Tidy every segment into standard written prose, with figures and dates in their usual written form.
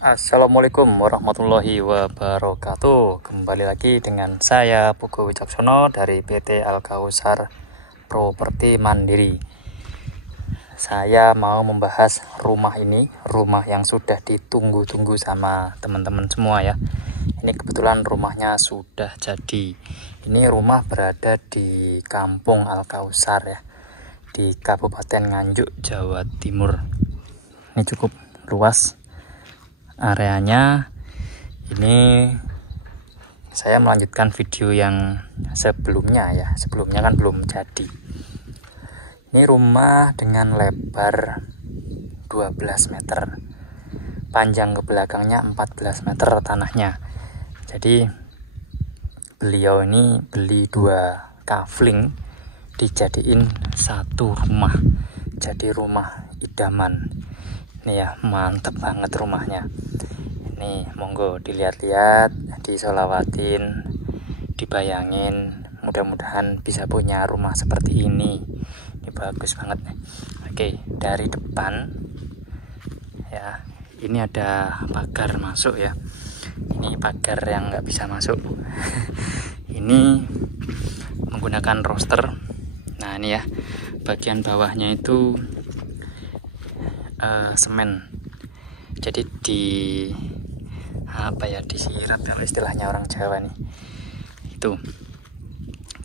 Assalamualaikum warahmatullahi wabarakatuh. Kembali lagi dengan saya Pugo Wicaksono dari PT Al-Kausar Properti Mandiri. Saya mau membahas rumah ini, rumah yang sudah ditunggu-tunggu sama teman-teman semua ya. Ini kebetulan rumahnya sudah jadi. Ini rumah berada di Kampung Al-Kausar ya, di Kabupaten Nganjuk, Jawa Timur. Ini cukup luas areanya. Ini saya melanjutkan video yang sebelumnya ya. Sebelumnya kan belum jadi. Ini rumah dengan lebar 12 meter. Panjang ke belakangnya 14 meter tanahnya. Jadi beliau ini beli 2 kafling dijadiin satu rumah. Jadi rumah idaman. Ini ya, mantep banget rumahnya. Nih, monggo dilihat-lihat, disolawatin, dibayangin. Mudah-mudahan bisa punya rumah seperti ini. Ini bagus banget. Oke, dari depan ya, ini ada pagar masuk ya. Ini pagar yang nggak bisa masuk. Ini menggunakan roster. Nah, ini ya, bagian bawahnya itu semen. Jadi disirat kalau istilahnya orang Jawa nih. Itu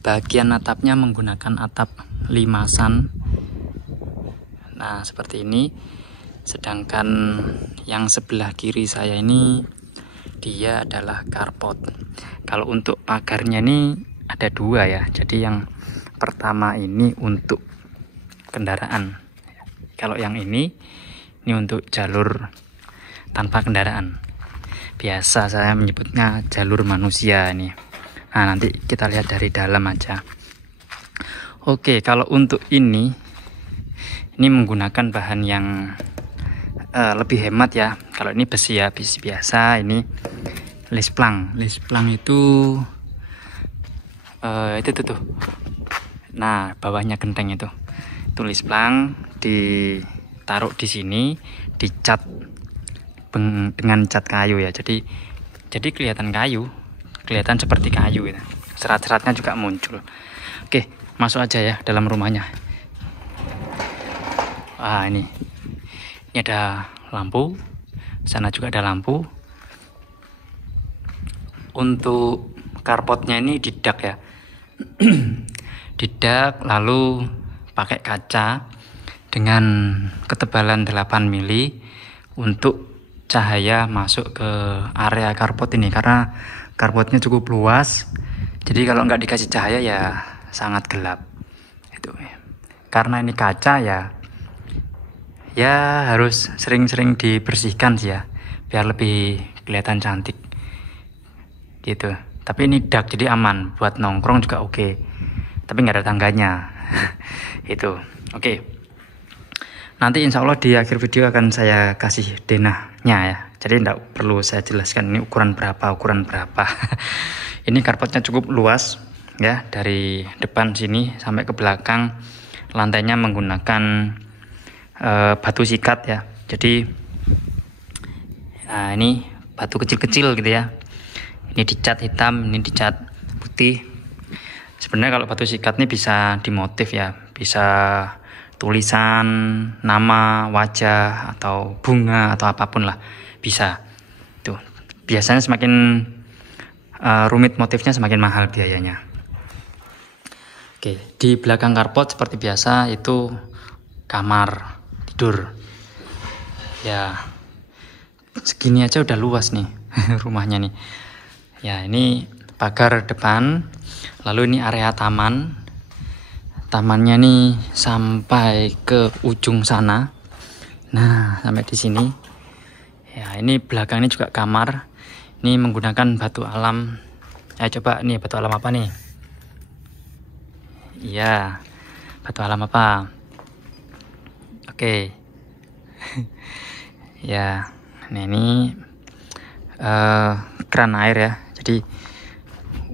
bagian atapnya menggunakan atap limasan. Nah, seperti ini. Sedangkan yang sebelah kiri saya ini dia adalah carport. Kalau untuk pagarnya ini ada 2 ya. Jadi yang pertama ini untuk kendaraan. Kalau yang ini untuk jalur tanpa kendaraan. Biasa saya menyebutnya jalur manusia ini. Nah, nanti kita lihat dari dalam aja. Oke, kalau untuk ini menggunakan bahan yang lebih hemat ya. Kalau ini besi ya, besi biasa. Ini lisplang. Lisplang itu tuh. Nah, bawahnya genteng itu. Itu lisplang ditaruh di sini, dicat dengan cat kayu ya. Jadi kelihatan kayu, kelihatan seperti kayu ya. Serat-seratnya juga muncul. Oke, masuk aja ya dalam rumahnya. Wah, ini ada lampu, sana juga ada lampu. Untuk carportnya ini didak ya. Didak lalu pakai kaca dengan ketebalan 8 mili untuk cahaya masuk ke area carport ini, karena carportnya cukup luas. Jadi kalau nggak dikasih cahaya ya sangat gelap itu ya. Karena ini kaca ya harus sering-sering dibersihkan sih ya, biar lebih kelihatan cantik gitu. Tapi ini dak jadi aman buat nongkrong juga oke. Tapi nggak ada tangganya. Itu oke. Nanti insya Allah di akhir video akan saya kasih denahnya ya. Jadi tidak perlu saya jelaskan ini ukuran berapa. Ini carportnya cukup luas ya, dari depan sini sampai ke belakang. Lantainya menggunakan batu sikat ya. Jadi nah, ini batu kecil-kecil gitu ya. Ini dicat hitam, ini dicat putih. Sebenarnya kalau batu sikat ini bisa dimotif ya, bisa tulisan nama, wajah, atau bunga, atau apapun lah bisa. Tuh, biasanya semakin rumit motifnya semakin mahal biayanya. Oke, di belakang carport seperti biasa itu kamar tidur. Ya, segini aja udah luas nih rumahnya nih. Ya, ini pagar depan, lalu ini area taman. Tamannya nih sampai ke ujung sana. Nah, sampai di sini. Ya, ini belakang ini juga kamar. Ini menggunakan batu alam. Coba nih, batu alam apa nih? Iya, batu alam apa? Oke. Ya, ini keran air ya. Jadi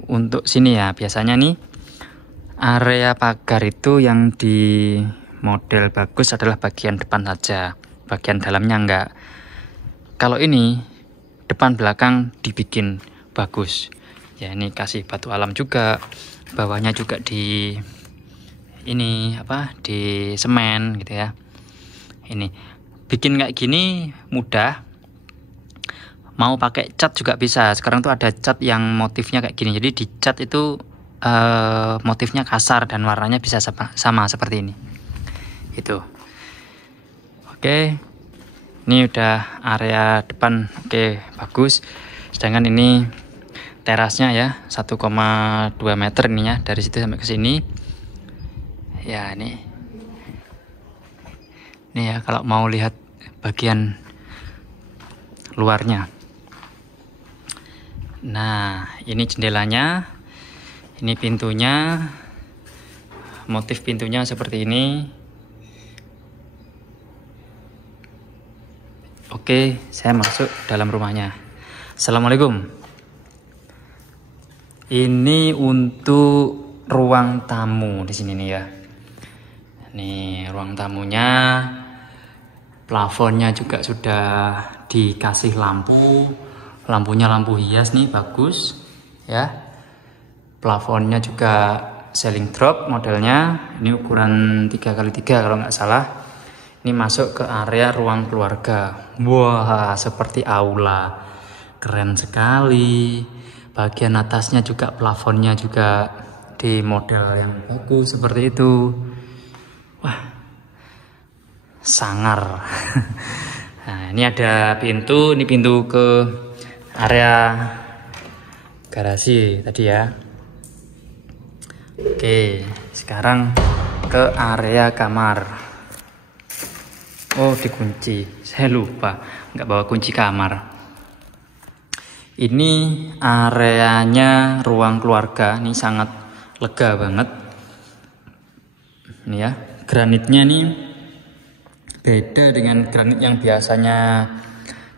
untuk sini ya, biasanya nih area pagar itu yang di model bagus adalah bagian depan saja, bagian dalamnya enggak. Kalau ini depan belakang dibikin bagus. Ya ini kasih batu alam juga, bawahnya juga di ini apa, di semen gitu ya. Ini bikin kayak gini mudah. Mau pakai cat juga bisa. Sekarang tuh ada cat yang motifnya kayak gini. Jadi di cat itu motifnya kasar dan warnanya bisa sama seperti ini. Itu. Oke. Ini udah area depan. Oke, bagus. Sedangkan ini terasnya ya 1,2 meter ininya dari situ sampai ke sini. Ya, ini ya kalau mau lihat bagian luarnya. Nah, ini jendelanya, ini pintunya, motif pintunya seperti ini. Oke, saya masuk dalam rumahnya. Assalamualaikum. Ini untuk ruang tamu di sini nih ya. Nih ruang tamunya, plafonnya juga sudah dikasih lampu. Lampunya lampu hias nih, bagus ya. Plafonnya juga ceiling drop modelnya. Ini ukuran 3x3 kalau nggak salah. Ini masuk ke area ruang keluarga. Wah, seperti aula. Keren sekali. Bagian atasnya juga plafonnya juga di model yang bagus seperti itu. Wah, sangar. Nah, ini ada pintu. Ini pintu ke area garasi tadi ya. Oke, sekarang ke area kamar. Oh, dikunci. Saya lupa nggak bawa kunci kamar. Ini areanya ruang keluarga. Ini sangat lega banget. Ini ya, granitnya nih beda dengan granit yang biasanya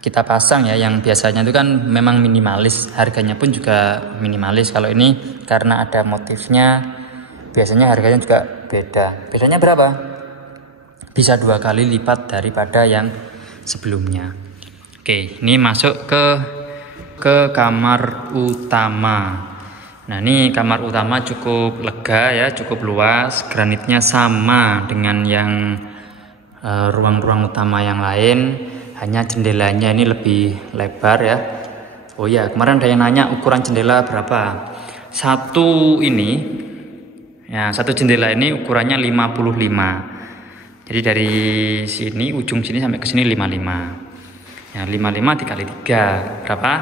kita pasang ya. Yang biasanya itu kan memang minimalis, harganya pun juga minimalis. Kalau ini karena ada motifnya, biasanya harganya juga beda. Bedanya berapa? Bisa 2 kali lipat daripada yang sebelumnya. Oke, ini masuk ke kamar utama. Nah, ini kamar utama cukup lega ya, cukup luas. Granitnya sama dengan yang ruang-ruang utama yang lain. Hanya jendelanya ini lebih lebar ya. Oh ya, kemarin ada yang nanya ukuran jendela berapa. Satu jendela ini ukurannya 55. Jadi dari sini, ujung sini sampai ke sini 55. Ya, 55 dikali 3 berapa?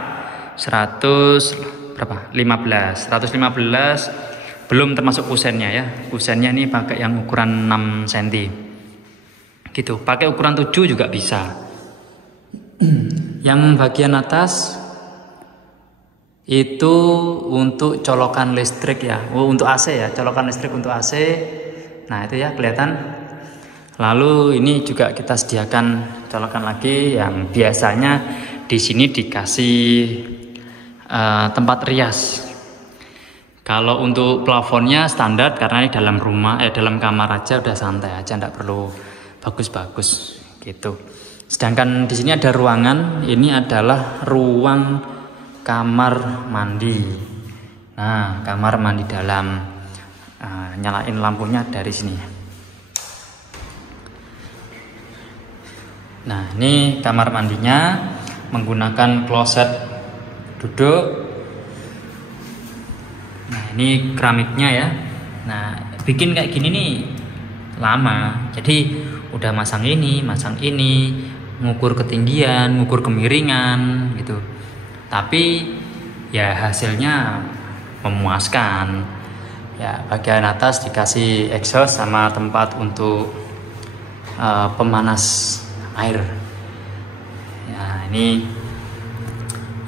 115. Belum termasuk kusennya ya. Kusennya ini pakai yang ukuran 6 cm. Gitu. Pakai ukuran 7 juga bisa. Yang bagian atas itu untuk colokan listrik ya. Oh, untuk AC ya, colokan listrik untuk AC. Nah, itu ya kelihatan. Lalu ini juga kita sediakan colokan lagi yang biasanya di sini dikasih tempat rias. Kalau untuk plafonnya standar karena ini dalam dalam kamar aja udah santai aja, enggak perlu bagus-bagus gitu. Sedangkan di sini ada ruangan, ini adalah ruang kamar mandi. Nah, kamar mandi dalam. Nyalain lampunya dari sini. Nah, ini kamar mandinya menggunakan kloset duduk. Nah, ini keramiknya ya. Nah, bikin kayak gini nih lama. Jadi udah masang ini, ngukur ketinggian, ngukur kemiringan gitu. Tapi ya hasilnya memuaskan. Ya, bagian atas dikasih exhaust sama tempat untuk pemanas air. Ya, ini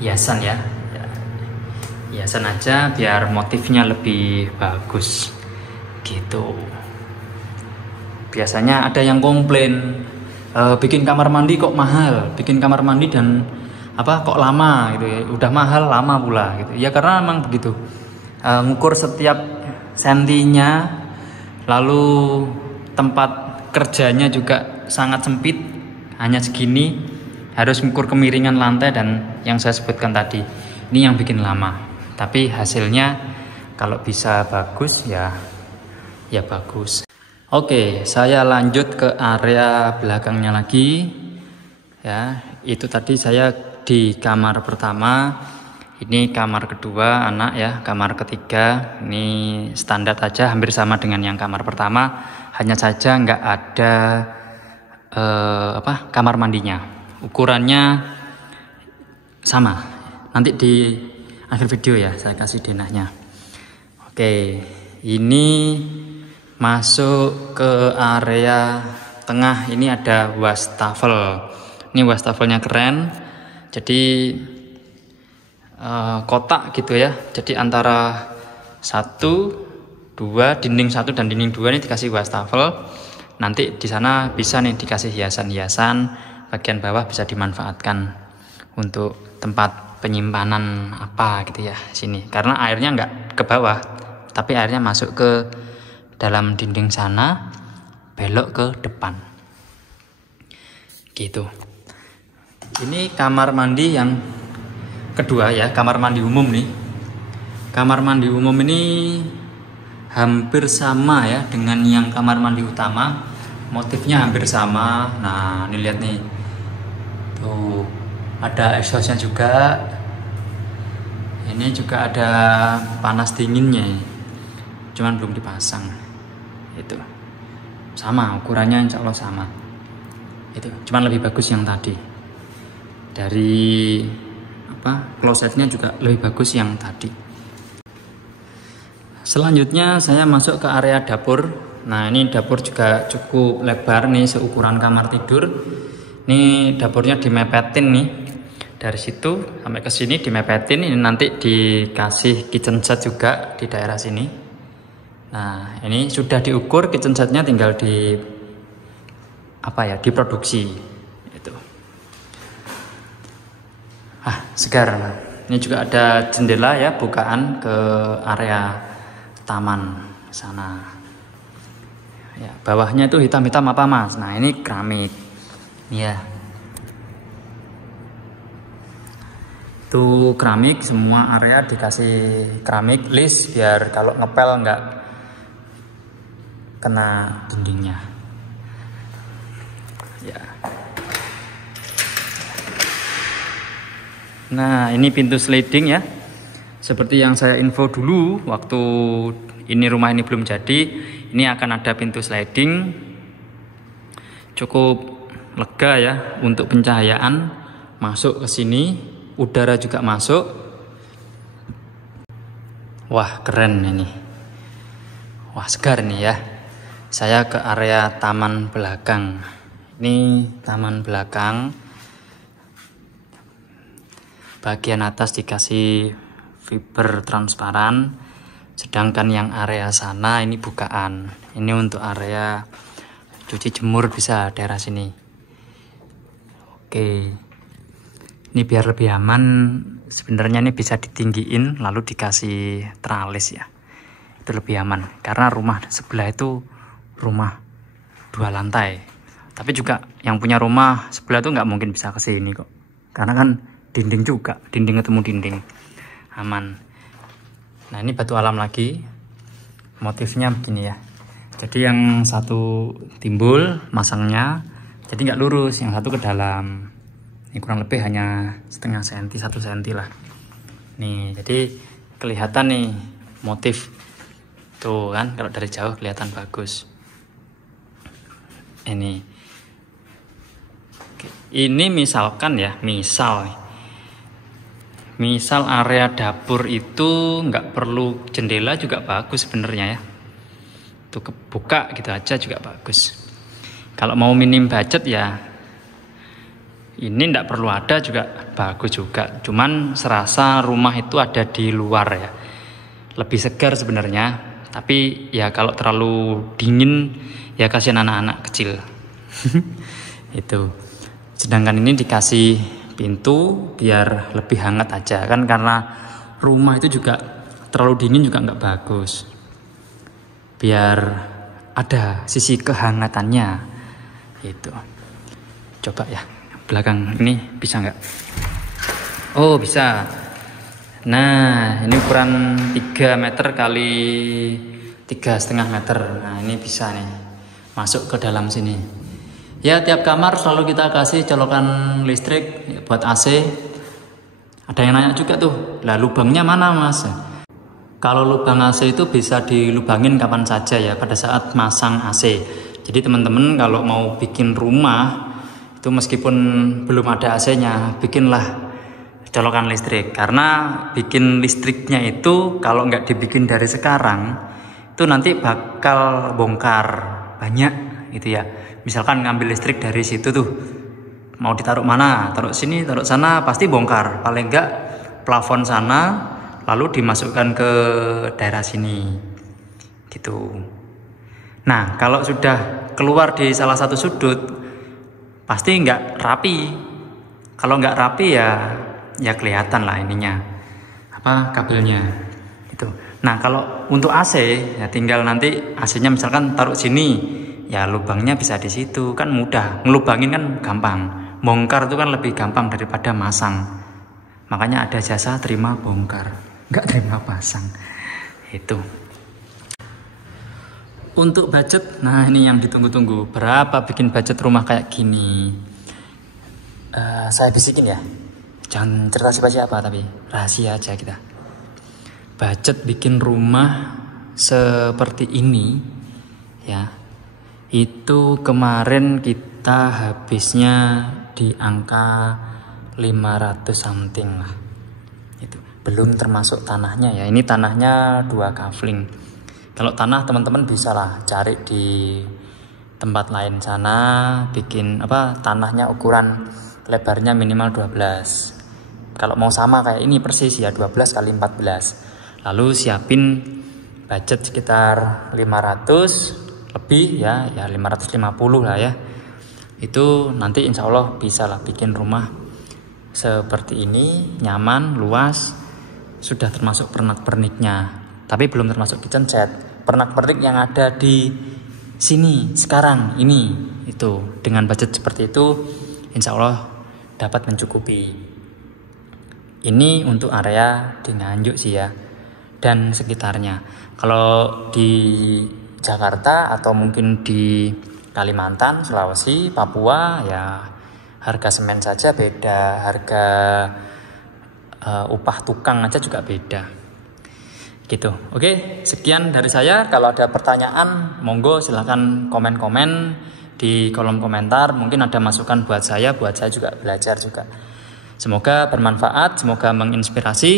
hiasan ya. Hiasan aja biar motifnya lebih bagus gitu. Biasanya ada yang komplain, bikin kamar mandi kok mahal, bikin kamar mandi dan kok lama gitu ya. Udah mahal lama pula gitu. Ya karena memang begitu. Ngukur setiap sentinya, lalu tempat kerjanya juga sangat sempit, hanya segini. Harus ngukur kemiringan lantai dan yang saya sebutkan tadi. Ini yang bikin lama. Tapi hasilnya kalau bisa bagus ya bagus. Oke, saya lanjut ke area belakangnya lagi. Ya, itu tadi saya di kamar pertama. Ini kamar kedua anak ya, kamar ketiga. Ini standar aja, hampir sama dengan yang kamar pertama. Hanya saja nggak ada kamar mandinya. Ukurannya sama. Nanti di akhir video ya saya kasih denahnya. Oke, ini masuk ke area tengah. Ini ada wastafel. Ini wastafelnya keren. Jadi kotak gitu ya. Jadi antara dinding satu dan dinding dua ini dikasih wastafel. Nanti di sana bisa nih dikasih hiasan-hiasan. Bagian bawah bisa dimanfaatkan untuk tempat penyimpanan apa gitu ya sini. Karena airnya nggak ke bawah, tapi airnya masuk ke dalam dinding sana, belok ke depan gitu. Ini kamar mandi yang kedua ya, kamar mandi umum nih. Kamar mandi umum ini hampir sama ya dengan yang kamar mandi utama, motifnya hampir sama. Nah ini lihat nih, tuh ada exhaustnya juga. Ini juga ada panas dinginnya, cuman belum dipasang. Itu sama ukurannya, insya Allah sama. Itu cuman lebih bagus yang tadi. Dari klosetnya juga lebih bagus yang tadi. Selanjutnya saya masuk ke area dapur. Nah ini dapur juga cukup lebar nih, seukuran kamar tidur. Ini dapurnya dimepetin nih, dari situ sampai ke sini dimepetin. Ini nanti dikasih kitchen set juga di daerah sini. Nah ini sudah diukur kitchen setnya, tinggal diproduksi itu. Segar. Ini juga ada jendela ya, bukaan ke area taman sana ya. Bawahnya itu hitam-hitam apa mas? Nah ini keramik ya, itu keramik. Semua area dikasih keramik list biar kalau ngepel nggak kena dindingnya ya. Nah ini pintu sliding ya, seperti yang saya info dulu waktu ini rumah ini belum jadi. Ini akan ada pintu sliding, cukup lega ya untuk pencahayaan masuk ke sini, udara juga masuk. Wah keren ini, wah segar nih ya. Saya ke area taman belakang. Ini taman belakang, bagian atas dikasih fiber transparan, sedangkan yang area sana ini bukaan. Ini untuk area cuci jemur, bisa daerah sini. Oke, ini biar lebih aman sebenarnya ini bisa ditinggiin lalu dikasih tralis ya, itu lebih aman karena rumah sebelah itu rumah 2 lantai. Tapi juga yang punya rumah sebelah itu nggak mungkin bisa ke sini kok, karena kan dinding juga, dinding ketemu dinding, aman. Nah ini batu alam lagi, motifnya begini ya. Jadi yang satu timbul masangnya, jadi nggak lurus, yang satu ke dalam. Ini kurang lebih hanya setengah senti, 1 senti lah. Nih jadi kelihatan nih motif tuh kan, kalau dari jauh kelihatan bagus. Ini misalkan ya, misal area dapur itu nggak perlu jendela juga bagus sebenarnya ya, tuh kebuka gitu aja juga bagus. Kalau mau minim budget ya ini nggak perlu ada juga bagus juga, cuman serasa rumah itu ada di luar ya, lebih segar sebenarnya. Tapi ya kalau terlalu dingin ya kasihan anak-anak kecil. Itu. Sedangkan ini dikasih pintu biar lebih hangat aja kan, karena rumah itu juga terlalu dingin juga nggak bagus. Biar ada sisi kehangatannya. Itu. Coba ya belakang ini bisa nggak? Oh, bisa. Nah, ini ukuran 3 meter kali 3,5 meter. Nah, ini bisa nih masuk ke dalam sini. Ya, tiap kamar selalu kita kasih colokan listrik buat AC. Ada yang nanya juga tuh, lah lubangnya mana mas? Kalau lubang AC itu bisa dilubangin kapan saja ya, pada saat masang AC. Jadi teman-teman kalau mau bikin rumah itu meskipun belum ada AC-nya, bikinlah colokan listrik. Karena bikin listriknya itu kalau nggak dibikin dari sekarang, itu nanti bakal bongkar banyak gitu ya. Misalkan ngambil listrik dari situ tuh, mau ditaruh mana, taruh sini, taruh sana, pasti bongkar. Paling nggak plafon sana, lalu dimasukkan ke daerah sini gitu. Nah, kalau sudah keluar di salah satu sudut, pasti nggak rapi. Kalau nggak rapi ya kelihatan lah ininya, apa kabelnya itu. Nah, kalau untuk AC ya tinggal nanti AC-nya misalkan taruh sini, ya lubangnya bisa di situ, kan mudah. Ngelubangin kan gampang, bongkar itu kan lebih gampang daripada masang. Makanya ada jasa terima bongkar, nggak terima pasang itu. Untuk budget, nah ini yang ditunggu-tunggu. Berapa bikin budget rumah kayak gini? Saya bisikin ya. Jangan cerita siapa-siapa, tapi rahasia aja kita. Budget bikin rumah seperti ini ya, itu kemarin kita habisnya di angka 500 something lah. Itu belum termasuk tanahnya ya. Ini tanahnya 2 kafling. Kalau tanah teman-teman bisa lah cari di tempat lain sana, bikin apa tanahnya ukuran lebarnya minimal 12. Kalau mau sama kayak ini persis ya 12 kali 14. Lalu siapin budget sekitar 500 lebih ya 550 lah ya. Itu nanti insya Allah bisa lah bikin rumah seperti ini, nyaman, luas, sudah termasuk pernak-perniknya. Tapi belum termasuk kitchen set. Pernak-pernik yang ada di sini sekarang ini itu dengan budget seperti itu insya Allah dapat mencukupi. Ini untuk area di Nganjuk sih ya dan sekitarnya. Kalau di Jakarta atau mungkin di Kalimantan, Sulawesi, Papua ya harga semen saja beda, harga upah tukang aja juga beda. Gitu. Oke, sekian dari saya. Kalau ada pertanyaan, monggo silahkan komen-komen di kolom komentar. Mungkin ada masukan buat saya juga belajar juga. Semoga bermanfaat, semoga menginspirasi.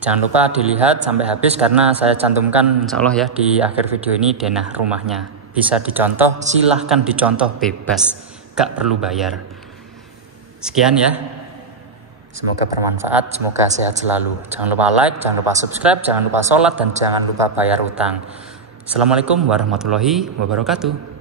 Jangan lupa dilihat sampai habis karena saya cantumkan insya Allah ya di akhir video ini denah rumahnya. Bisa dicontoh, silahkan dicontoh bebas, gak perlu bayar. Sekian ya. Semoga bermanfaat, semoga sehat selalu. Jangan lupa like, jangan lupa subscribe, jangan lupa sholat, dan jangan lupa bayar utang. Assalamualaikum warahmatullahi wabarakatuh.